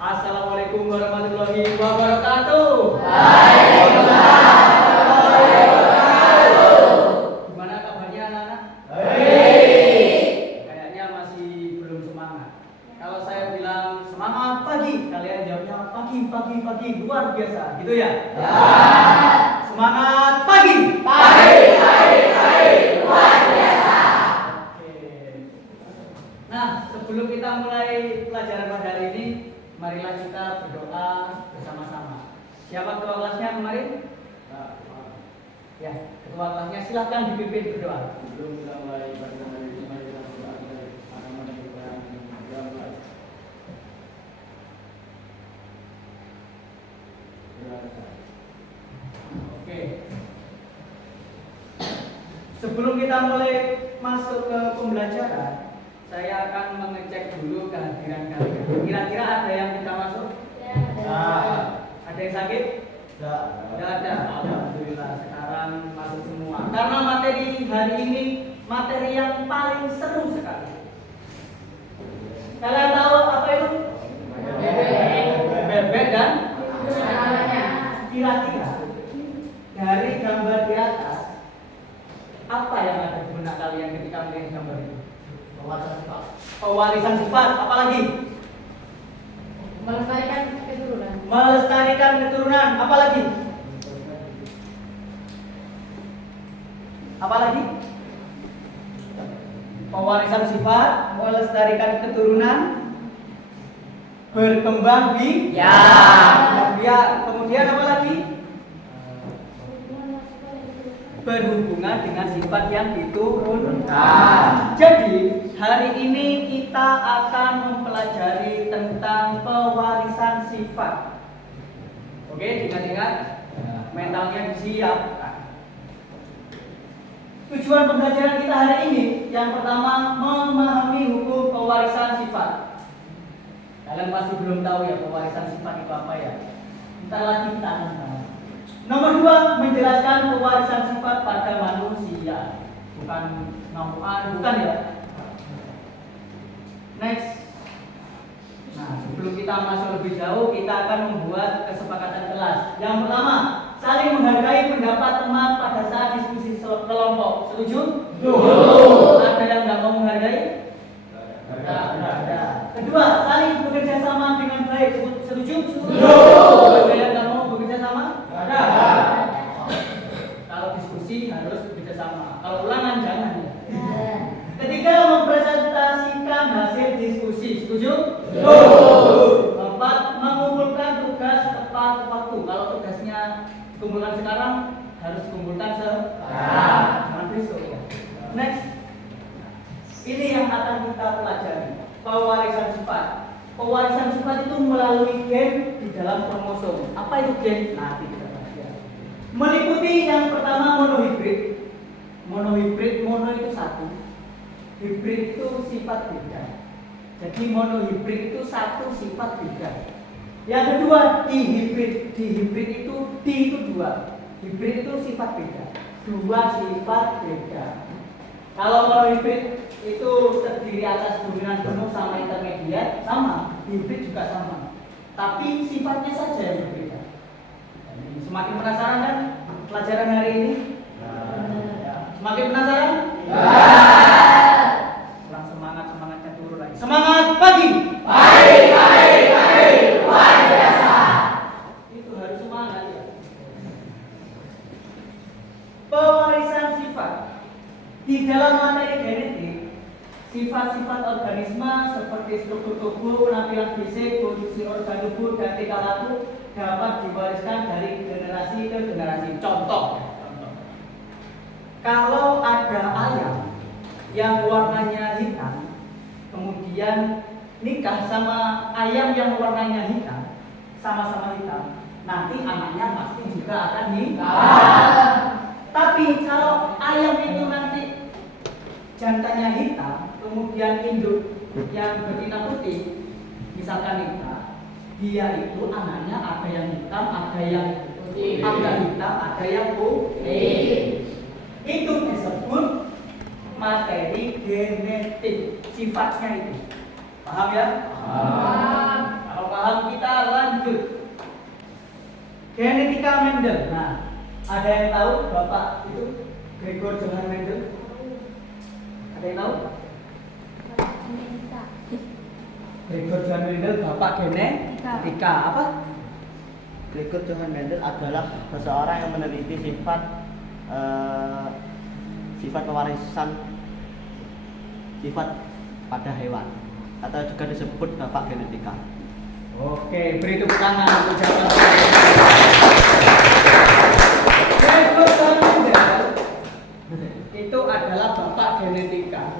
Assalamualaikum warahmatullahi wabarakatuh. Gimana kabarnya anak-anak? Kayaknya masih belum semangat. Kalau saya bilang semangat pagi, kalian jawabnya pagi, luar biasa, gitu ya? Semangat pagi. Luar biasa. Oke. Nah, sebelum kita mulai pelajaran pada hari ini, marilah kita berdoa bersama-sama. Siapa ketua kelasnya kemarin? Ya, ketua kelasnya silahkan dipimpin berdoa. Sebelum kita mulai pelajaran hari ini, mari kita berdoa dari anak-anak kita yang mulai. Oke. Sebelum kita mulai masuk ke pembelajaran, saya akan mengecek dulu kehadiran kalian. Kira-kira ada yang kita masuk? Ada yang sakit? Tidak ada. Alhamdulillah, sekarang masuk semua. Karena materi hari ini materi yang paling seru sekali. Kalian tahu apa itu? Bebek dan kira-kira dari gambar di atas, apa yang ada di benak kalian ketika melihat gambar itu? Pewarisan sifat. Apa lagi? Melestarikan keturunan. Apa lagi? Apa lagi? Pewarisan sifat, melestarikan keturunan, berkembang kemudian apa lagi? Berhubungan dengan sifat yang diturunkan. Jadi hari ini kita akan mempelajari tentang pewarisan sifat. Oke, ingat-ingat, mentalnya disiapkan. Tujuan pembelajaran kita hari ini, yang pertama, memahami hukum pewarisan sifat. Kalian pasti belum tahu ya pewarisan sifat itu apa ya? Ntar lagi kita akan tahu. Nomor 2, menjelaskan pewarisan sifat pada manusia. Bukan nauan, bukan ya? Next. Nah, sebelum kita masuk lebih jauh, kita akan membuat kesepakatan kelas. Yang pertama, saling menghargai pendapat teman pada saat diskusi kelompok. Setuju? Ada yang nggak mau menghargai? Tidak ada. Kedua, saling bekerja sama dengan baik. Setuju? Ada yang nggak mau bekerja sama? Ada. Kalau diskusi harus bekerja sama. Kalau ulangan jangan ya. Ketiga, mempresentasikan hasil diskusi. Setuju? Keempat, mengumpulkan tugas tepat waktu. Kalau tugasnya dikumpulkan sekarang, harus dikumpulkan sekarang, jangan besok ya. Next, ini yang akan kita pelajari, pewarisan sifat. Pewarisan sifat itu melalui gen di dalam kromosom. Apa itu gen? Nanti kita pelajari. Meliputi yang pertama monohibrid. Mono itu satu, hibrid itu sifat beda. Jadi monohibrid itu satu sifat beda. Yang kedua dihibrid. Dihibrid itu di itu dua. Hibrid itu sifat beda. Dua sifat beda. Kalau monohibrid itu terdiri atas dominan penuh sama intermediat, sama. Hibrid juga sama. Tapi sifatnya saja yang berbeda. Semakin penasaran kan pelajaran hari ini? Semakin penasaran? Kurang semangatnya turun lagi. Semangat pagi. Luar biasa. Itu harus semangat ya. Pewarisan sifat. Di dalam materi genetik, sifat-sifat organisme seperti struktur tubuh, penampilan fisik, produksi organ tubuh, dan tingkah laku dapat diwariskan dari generasi ke generasi. Contoh. Kalau ada ayam yang warnanya hitam, kemudian nikah sama ayam yang warnanya hitam, sama-sama hitam, nanti anaknya pasti juga akan hitam. Tapi kalau ayam itu nanti jantannya hitam, kemudian induk yang betina putih, misalkan nikah, dia itu anaknya ada yang hitam, ada yang putih, ada hitam, ada yang putih. Itu disebut materi genetik, sifatnya itu. Paham ya? Paham. Kalau paham Genetika Mendel. Nah, ada yang tahu Bapak itu Gregor Johann Mendel? Ada yang tahu? Gregor Johann Mendel, Bapak genetika apa? Gregor Johann Mendel adalah seseorang yang meneliti sifat pewarisan sifat pada hewan atau juga disebut bapak genetika. Oke, beri tepuk tangan untuk jawaban. Gregor Johann Mendel itu adalah bapak genetika.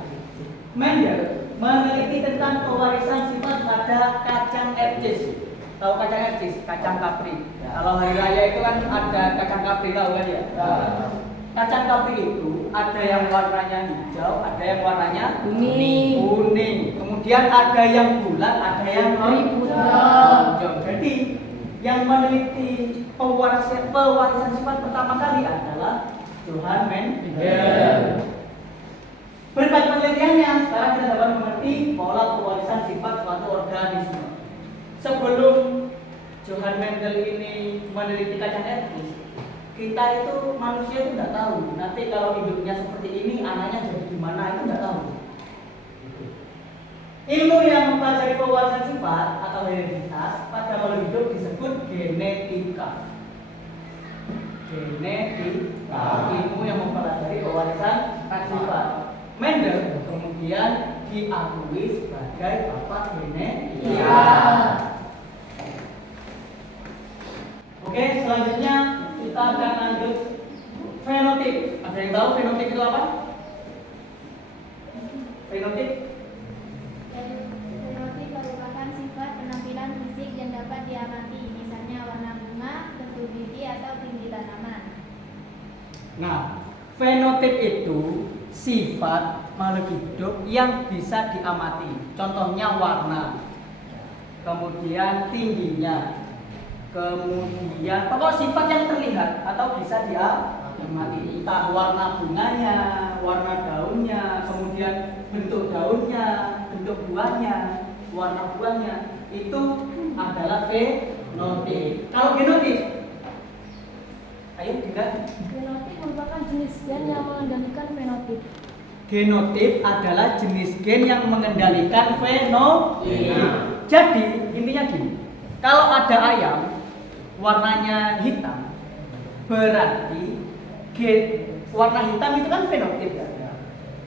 Mendel meneliti tentang pewarisan sifat pada kacang Ercis. Tahu kacang Ercis? Kacang kapri. Kalau hari raya itu kan ada kacang kapri, tahu kan ya? Kacang kapri itu ada yang warnanya hijau, ada yang warnanya kuning. Kemudian ada yang bulat, ada yang lonjong. Jadi yang meneliti pewarisan sifat pertama kali adalah Johann Mendel. Berkat penelitiannya, sekarang kita dapat mengerti pola pewarisan sifat suatu organisme. Sebelum Johann Mendel ini meneliti kacang Ercis, kita itu manusia itu tidak tahu. Nanti kalau hidupnya seperti ini, anaknya jadi gimana itu tidak tahu. Ilmu yang mempelajari pewarisan sifat atau hereditas pada makhluk hidup disebut genetika. Genetika, ilmu yang mempelajari pewarisan sifat. Mendel kemudian diakui sebagai bapak genetika. Oke, selanjutnya kita akan lanjut fenotip. Ada yang tahu fenotip itu apa? Fenotip? Fenotip merupakan sifat penampilan fisik yang dapat diamati, misalnya warna bunga, bentuk biji, atau tinggi tanaman. Nah, fenotip itu sifat makhluk hidup yang bisa diamati. Contohnya warna, kemudian tingginya, kemudian pokok sifat yang terlihat atau bisa diamati. Entah warna bunganya, warna daunnya, kemudian bentuk daunnya, bentuk buahnya, warna buahnya, itu adalah fenotip. Kalau genotip, ayo tinggal. Genotip merupakan jenis gen yang mengendalikan fenotip. Genotip adalah jenis gen yang mengendalikan fenotip. Jadi intinya gini, kalau ada ayam warnanya hitam, berarti warna hitam itu kan fenotip.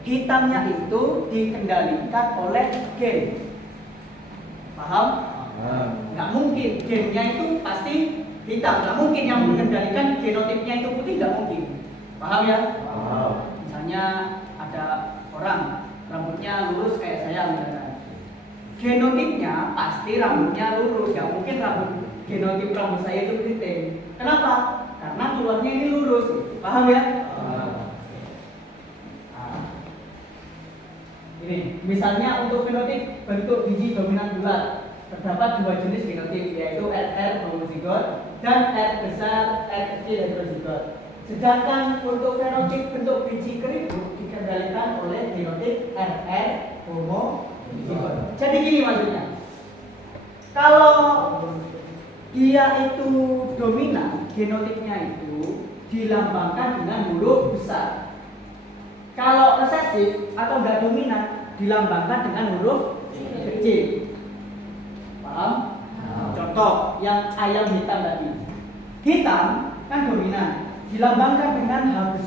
Hitamnya itu dikendalikan oleh gen. Paham? Nggak mungkin gennya itu pasti hitam, nggak mungkin yang mengendalikan genotipnya itu putih, nggak mungkin. Paham ya? Misalnya ada orang rambutnya lurus kayak saya misalkan, genotipnya pasti rambutnya lurus, nggak mungkin genotip rambut saya itu keriting. Kenapa? Karena keluarnya ini lurus. Paham ya? Ini misalnya untuk fenotip bentuk biji dominan bulat, terdapat dua jenis genotip, yaitu RR homozigot dan R besar R kecil heterozigot. Sedangkan untuk fenotip bentuk biji keriput dikendalikan oleh genotip RR homozigot. Jadi gini maksudnya, kalau dia itu dominan, genotipnya itu dilambangkan dengan huruf besar. Kalau resesif atau enggak dominan, dilambangkan dengan huruf kecil. Paham? Contoh yang ayam hitam tadi. Hitam kan dominan, dilambangkan dengan H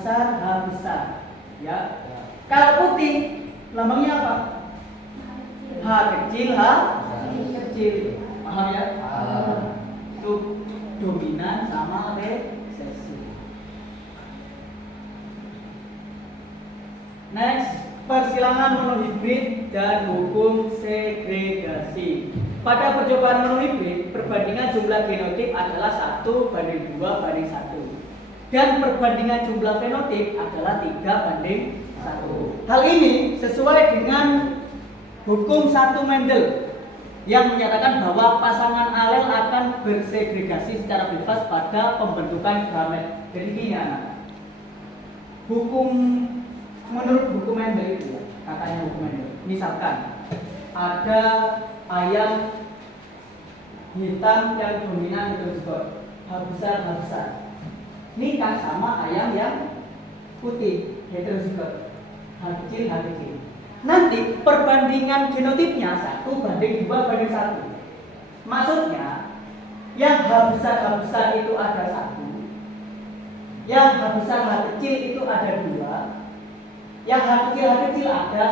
besar. Ya. Kalau putih, lambangnya apa? H kecil. Paham ya? Itu dominan sama resesif. Next, persilangan monohibrid dan hukum segregasi. Pada percobaan monohibrid, perbandingan jumlah genotip adalah 1:2:1. Dan perbandingan jumlah fenotip adalah 3:1. Hal ini sesuai dengan hukum 1 Mendel yang menyatakan bahwa pasangan alel akan bersegregasi secara bebas pada pembentukan gamet. Jadi gini anak, menurut hukum Mendel itu, katanya hukum Mendel, misalkan ada ayam hitam yang dominan heterozigot, H besar. Nikah sama ayam yang putih, heterozigot. H kecil. Nanti perbandingan genotipnya 1:2:1. Maksudnya yang H besar itu ada 1, yang H besar H kecil itu ada 2, yang H kecil ada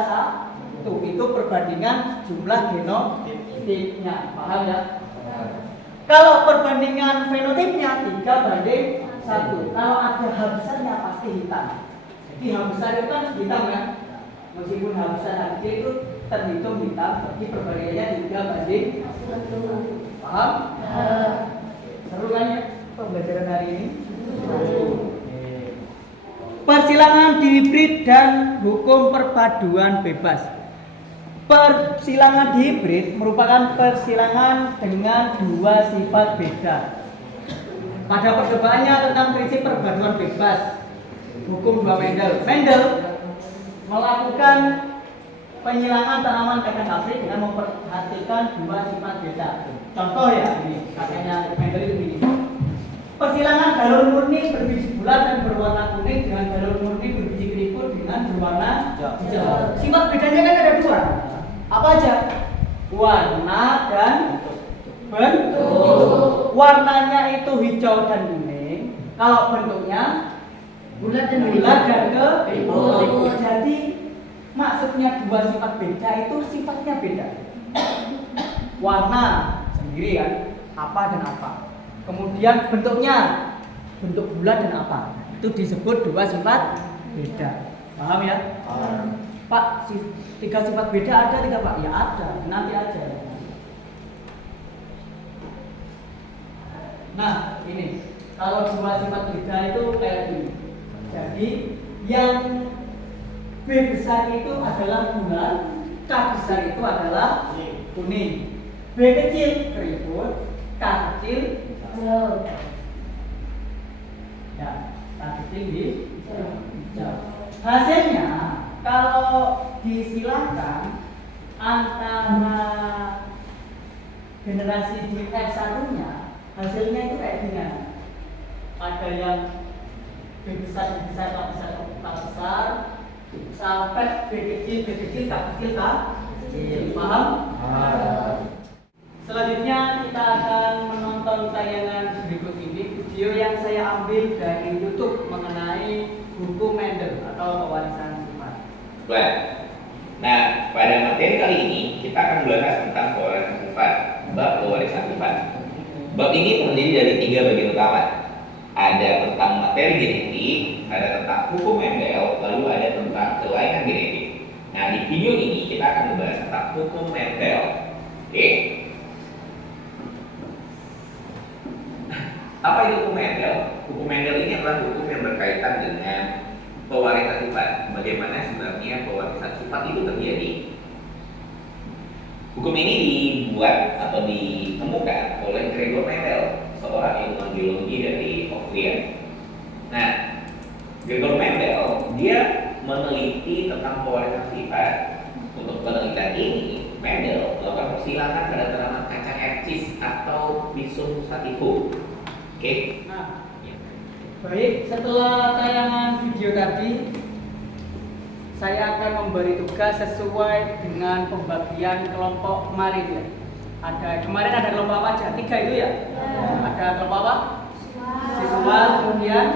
1. Itu perbandingan jumlah genotipnya. Paham ya? Kalau perbandingan fenotipnya 3:1. Kalau ada H besarnya pasti hitam. Jadi H besar itu kan hitam ya. Meskipun H besar H kecil itu terhitung hitam, tapi perbandingannya 3:1. Paham? Seru kan ya pembelajaran hari ini? Persilangan dihibrid dan hukum perpaduan bebas. Persilangan dihibrid merupakan persilangan dengan dua sifat beda. Pada perdebatannya tentang prinsip perpaduan bebas, hukum 2 Mendel melakukan penyilangan tanaman kacang Afrik dengan memperhatikan dua sifat beda. Contoh ya, ini katanya Mendel itu begini. Persilangan galon murni berbiji bulat dan berwarna kuning dengan galon murni berbiji keriput dengan berwarna hijau. Sifat bedanya kan ada 2. Apa aja? Warna dan bentuk. Warnanya itu hijau dan kuning. Kalau bentuknya bulat dan keriput. Jadi maksudnya dua sifat beda itu sifatnya beda. Warna sendiri kan, apa dan apa. Kemudian bentuknya, bentuk bulat dan apa. Itu disebut dua sifat beda. Paham ya? Pak, 3 sifat beda ada 3 Pak? Ya ada, nanti aja. Nah, ini kalau dua sifat beda itu kayak gini. Jadi yang B besar itu adalah bulat, K besar itu adalah kuning. B kecil keriput, K kecil hijau. Ya, K kecil hijau. Hasilnya kalau disilakan antara generasi di F1-nya, hasilnya itu kayak gini. Ada yang B besar, K besar, sampai B kecil, K kecil. Paham? Selanjutnya kita akan menonton tayangan berikut ini, video yang saya ambil dari YouTube mengenai buku Mendel atau pewarisan sifat. Baik. Nah, pada materi kali ini kita akan membahas tentang pewarisan sifat, bab pewarisan sifat. Bab ini terdiri dari 3 bagian utama. Ada tentang materi genetik, ada tentang hukum Mendel, lalu ada tentang kelainan genetik. Nah, di video ini kita akan membahas tentang hukum Mendel. Oke. Apa itu hukum Mendel? Hukum Mendel ini adalah hukum yang berkaitan dengan pewarisan sifat. Bagaimana sebenarnya pewarisan sifat itu terjadi? Hukum ini dibuat atau ditemukan oleh Gregor Mendel, seorang ilmuwan biologi dari Austria. Nah, Gregor Mendel dia meneliti tentang pewarisan sifat. Untuk penelitian ini, Mendel melakukan persilangan pada tanaman kacang ercis atau Pisum sativum. Oke. Nah, baik, setelah tayangan video tadi, saya akan memberi tugas sesuai dengan pembagian kelompok kemarin ya. Kemarin ada kelompok apa aja? 3 itu ya? Ada kelompok apa? Visual, kemudian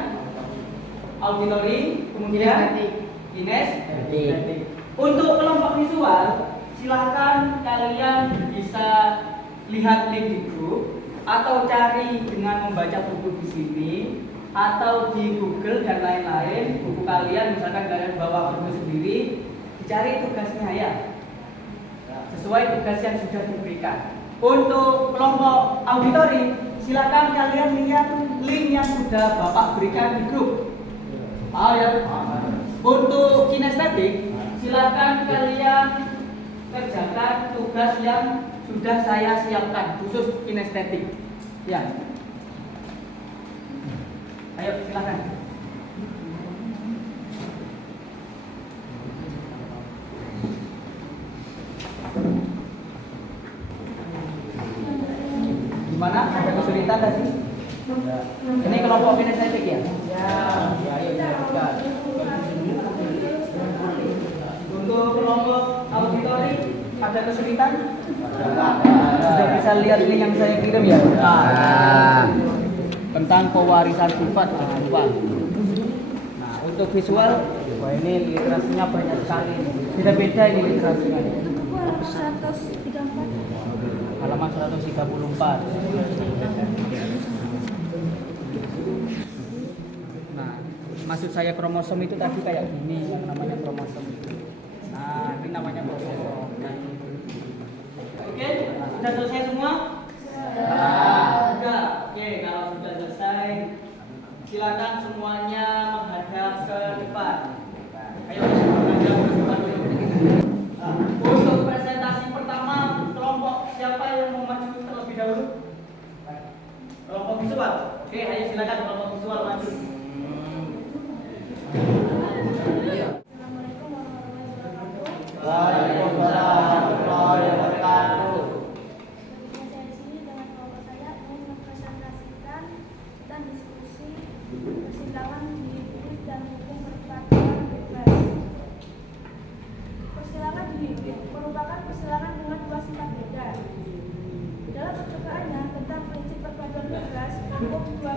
auditory, kemudian kinestetik. Untuk kelompok visual, silahkan kalian bisa lihat link di grup atau cari dengan membaca buku di sini atau di Google dan lain-lain. Buku kalian misalkan kalian bawa buku sendiri, dicari tugasnya ya sesuai tugas yang sudah diberikan. Untuk kelompok auditory, silakan kalian lihat link yang sudah Bapak berikan di grup. Ya. Untuk kinestetik, silakan kalian kerjakan tugas yang sudah saya siapkan khusus kinestetik. Ya. Ayo silakan. Gimana? Ada kesulitan tadi? Ini kelompok kinestetik ya? Ya, Ayo dilanjutkan. Untuk kelompok auditori ada kesulitan? Sudah bisa lihat ini yang saya kirim ya? Tentang pewarisan sifat, jangan lupa. Nah, untuk visual, wah ini literasinya banyak sekali. Beda-beda ini literasinya. Buku halaman 134. Halaman 134. Nah, maksud saya kromosom itu tadi kayak gini yang namanya kromosom itu. Nah, ini namanya kromosom. Oke, sudah selesai semua? Sudah. Oke, kalau sudah selesai, silakan semuanya menghadap ke depan. Ayo menghadap ke depan dulu. Untuk presentasi pertama, kelompok siapa yang mau maju terlebih dahulu? Kelompok visual. Oke, ayo silakan kelompok visual maju. Assalamualaikum warahmatullahi wabarakatuh. Waalaikumsalam warahmatullahi wabarakatuh. Selanjutnya saya di sini dengan kelompok saya ingin mempresentasikan dan diskusi persilangan hibrid dan hukum perpaduan bebas. Persilangan hibrid merupakan persilangan dengan dua sifat beda. Dalam percakapannya tentang prinsip perpaduan bebas untuk dua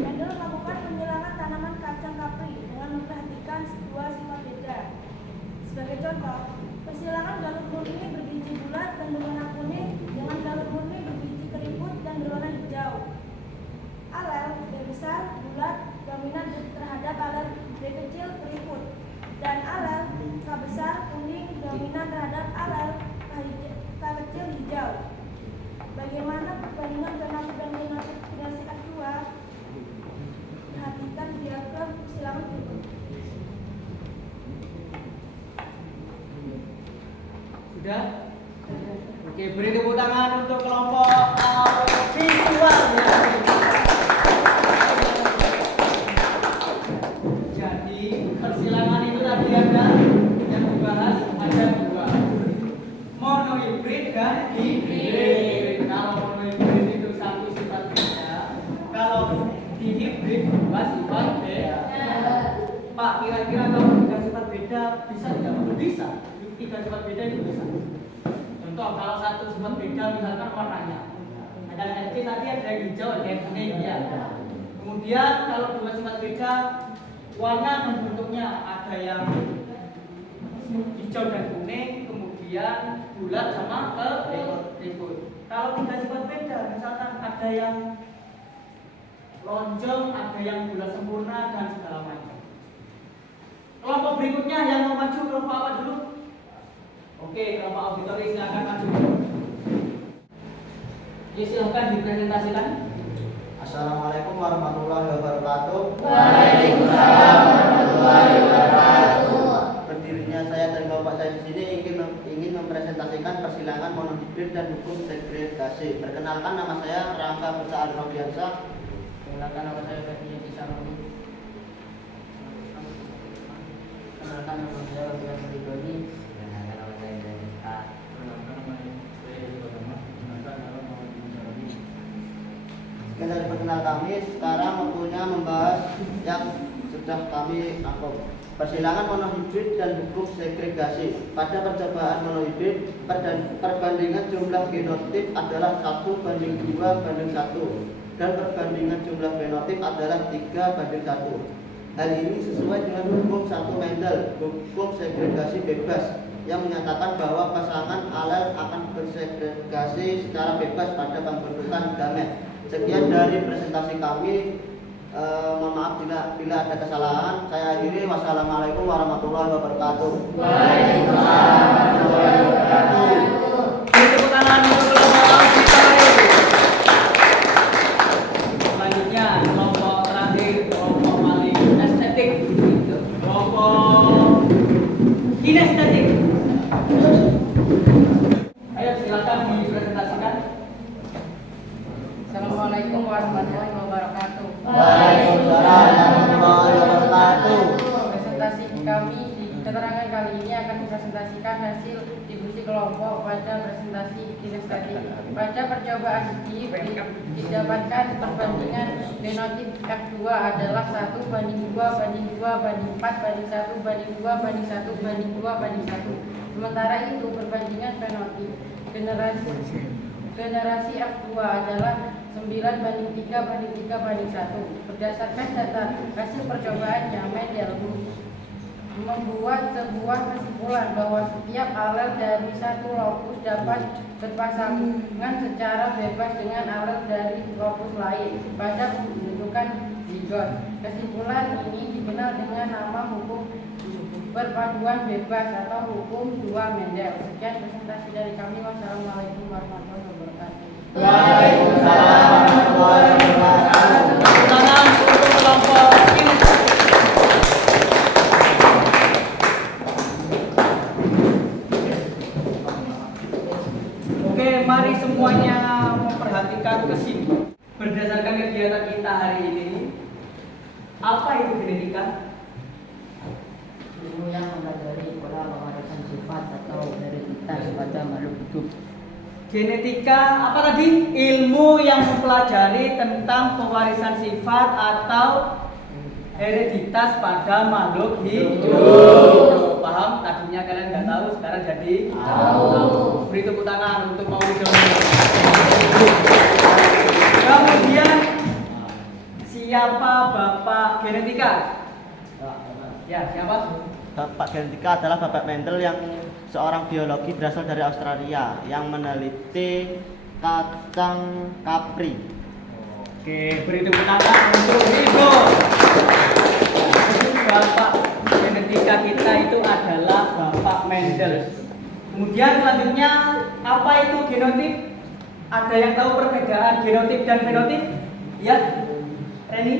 Mendel melakukan penyilangan tanaman kacang kapri dengan memperhatikan dua sifat beda. Sebagai contoh, persilangan galur murni berbiji bulat dan berwarna kuning dengan galur murni berbiji keriput dan berwarna hijau. Alel B besar bulat dominan terhadap alel B kecil keriput, dan alel K besar kuning dominan terhadap alel K kecil hijau. Bagaimana perbandingan fenotip dan fenotipi kedua? Perhatikan diagram persilangan berikut. Sudah? Oke, beri tepuk tangan untuk kelompok visual ya. Jadi persilangan itu tadi ada yang dibahas ada dua, monohibrid dan hibrid. Kalau monohibrid itu satu sifat beda, kalau dihibrid dua sifat beda. Pak, kira-kira kalau tiga sifat beda bisa tidak? Bisa. Tiga sifat beda itu bisa. Contoh kalau satu sifat beda misalkan warnanya. Ada LC tadi ada yang hijau, ada yang kuning ya. Kemudian kalau dua sifat beda warna dan bentuknya ada yang hijau dan kuning, kemudian bulat sama keriput. Kalau tiga sifat beda misalkan ada yang lonjong, ada yang bulat sempurna dan segala macam. Kelompok berikutnya yang mau maju kelompok apa dulu? Oke, kelompok auditori silakan maju. Oke, silakan dipresentasikan. Assalamualaikum warahmatullahi wabarakatuh. Waalaikumsalam warahmatullahi wabarakatuh. Berdirinya saya dan kelompok saya di sini ingin mempresentasikan persilangan monohibrid dan hukum segregasi. Perkenalkan, nama saya Rangga Putra Alrobiansyah. Silakan, nama saya Ferdi Kisarudi. Perkenalkan, nama saya Robian Ridoni. Sekian dari perkenal kami, sekarang waktunya membahas yang sudah kami angkut. Persilangan monohibrid dan hukum segregasi. Pada percobaan monohibrid, perbandingan jumlah genotip adalah 1:2:1 dan perbandingan jumlah fenotip adalah 3:1. Hal ini sesuai dengan hukum 1 Mendel, hukum segregasi bebas, yang menyatakan bahwa pasangan alel akan bersegregasi secara bebas pada pembentukan gamet. Sekian dari presentasi kami. Mohon maaf bila ada kesalahan. Saya akhiri. Wassalamualaikum warahmatullahi wabarakatuh. Waalaikumsalam warahmatullahi wabarakatuh. Tepuk tangan untuk kelompok auditori. Selanjutnya kelompok terakhir, kelompok paling estetik, kelompok kinestetik. Ayo silakan dipresentasikan. Assalamualaikum warahmatullahi wabarakatuh. Waalaikumsalam warahmatullahi wabarakatuh. Presentasi kami di keterangan kali ini akan mempresentasikan hasil diskusi kelompok pada presentasi kinestetik. Pada percobaan ini didapatkan perbandingan fenotip F2 adalah 1:2:4:1:1:2:1:1. Sementara itu perbandingan fenotip generasi F2 adalah 9:3:3:1. Berdasarkan data hasil percobaannya, Mendel membuat sebuah kesimpulan bahwa setiap alel dari satu lokus dapat berpasangan secara bebas dengan alel dari lokus lain pada pembentukan zigot. Kesimpulan ini dikenal dengan nama hukum perpaduan bebas atau hukum 2 Mendel. Sekian presentasi dari kami. Wassalamualaikum warahmatullahi wabarakatuh. Waalaikumsalam warahmatullahi wabarakatuh. Tepuk tangan untuk kelompok kinestetik. Oke, mari semuanya memperhatikan ke sini. Berdasarkan kegiatan kita hari ini, apa itu genetika? Ilmu yang mempelajari pola pemeriksaan sifat atau hereditas pada makhluk hidup. Genetika apa tadi? Ilmu yang mempelajari tentang pewarisan sifat atau hereditas pada makhluk hidup. Paham? Tadinya kalian nggak tahu, sekarang jadi tahu. Beri tepuk tangan untuk Maulid. Kemudian siapa bapak genetika? Ya, siapa? Bapak genetika adalah Bapak Mendel yang seorang biologi berasal dari Australia yang meneliti kacang kapri. Oke, beri tepuk tangan untuk Ibu. Bapak genetika kita itu adalah Bapak Mendel. Kemudian selanjutnya, apa itu genotip? Ada yang tahu perbedaan genotip dan fenotip? Ya, Reni?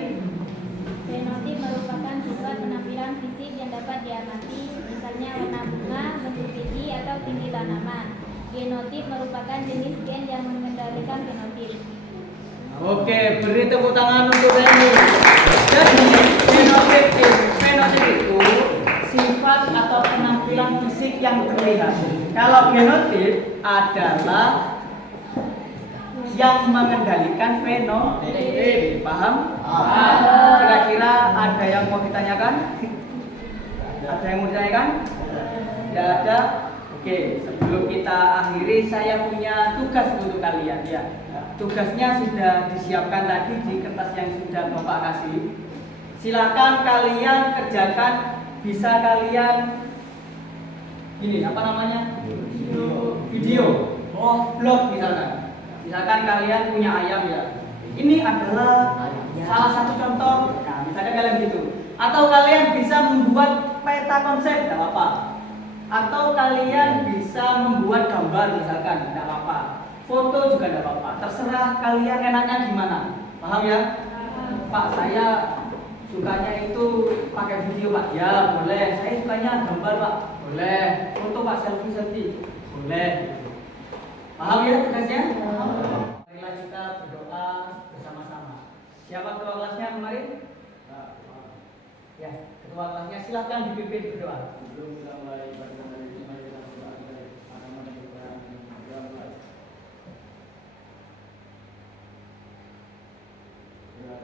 Fenotip merupakan sifat penampilan fisik yang dapat diamati, misalnya warna bunga, bentuk biji, atau tinggi tanaman. Genotip merupakan jenis gen yang mengendalikan fenotip. Oke, beri tepuk tangan untuk Reni. Jadi, fenotip itu sifat atau penampilan fisik yang terlihat. Kalau genotip adalah yang mengendalikan fenotip. Paham? Kira-kira ada yang mau ditanyakan? Ada yang mau ditanyakan? Tidak ada? Oke, sebelum kita akhiri saya punya tugas untuk kalian ya. Tugasnya sudah disiapkan tadi di kertas yang sudah Bapak kasih. Silakan kalian kerjakan, bisa kalian ini apa namanya? Video. Oh, vlog misalkan. Misalkan kalian punya ayam ya. Ini adalah salah satu contoh. Nah, misalkan kalian gitu. Atau kalian bisa membuat peta konsep, tidak apa-apa. Atau kalian bisa membuat gambar misalkan, tidak apa-apa. Foto juga tidak apa-apa. Terserah kalian enaknya gimana. Paham ya? Pak, saya sukanya itu pakai video Pak. Ya boleh. Saya sukanya gambar Pak. Boleh. Foto Pak, selfie. Boleh. Paham ya tugasnya? Marilah kita berdoa bersama-sama. Siapa ketua kelasnya kemarin? Ya, ketua kelasnya silahkan dipimpin berdoa. Sebelum kita mulai ibadah hari ini, mari kita berdoa dari agama dan kepercayaan kita mulai. Ya,